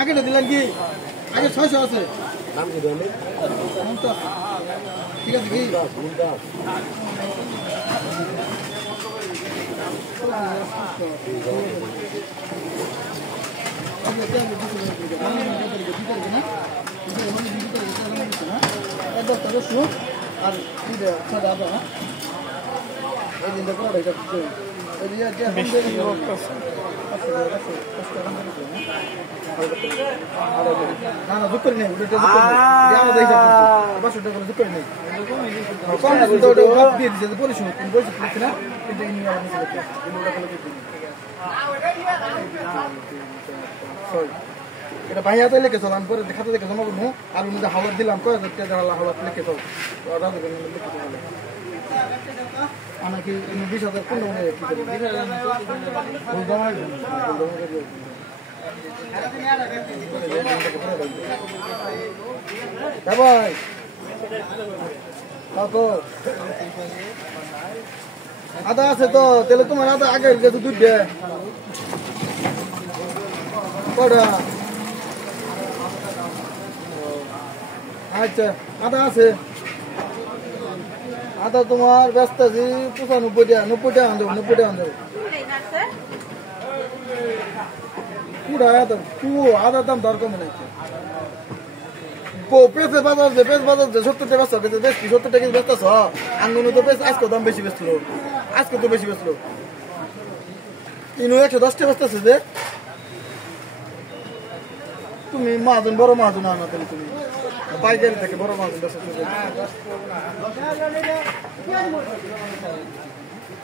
আগে দিলেন কি আগে 600 আছে নাম কি দেন ঠিক আছে কি আর না না দুঃখ করে নেই দুঃখ করে নেই এটা ভাই হাতে লিখে চল আমি পরে খাতে দেখে জমা করবো আর হাওয়ার দিলাম কয় হাওয়ার লিখে চল নাকি 20,000 কোন ভাই আদা আছে তো তাহলে তোমার আদা আগে দুধ দে কটা আচ্ছা আদা আছে আদা তোমার ব্যস্ত আছি 95 টাকা 90 টাকা আনবো 90 টাকা আনবো আদার দাম দর কমে নাই পেঁপে বাজার যে পেঁচ বাজার যে 70 টাকা বেচতে 70 টাকা বেচতেছ আঙ্গুনো তো পেঁচ আজকে দাম বেশি বেচছিল আজকে তো বেশি বেচলো ইনু 110 টাকা বেচতেছে যে তুমি মাহাজন বড় মাহাজন আনা তাহলে তুমি পাইকারি থেকে বড় মাহাজন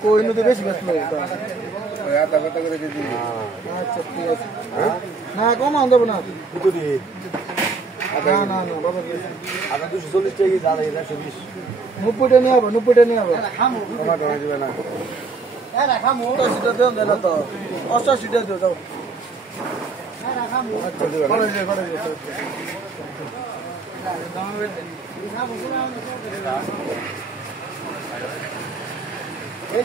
কইনু তো বেশি বেচলো আচ্ছা ঠিক আছে না কম আন দেবো না না না না বাবা 240 টাকা দাদা 120 90 টাকা নিয়ে হবে 90 টাকা নিয়ে হবে টমেটো দিবে না সেটা দেন দিলে তো 88 টাকা দিও যাও এই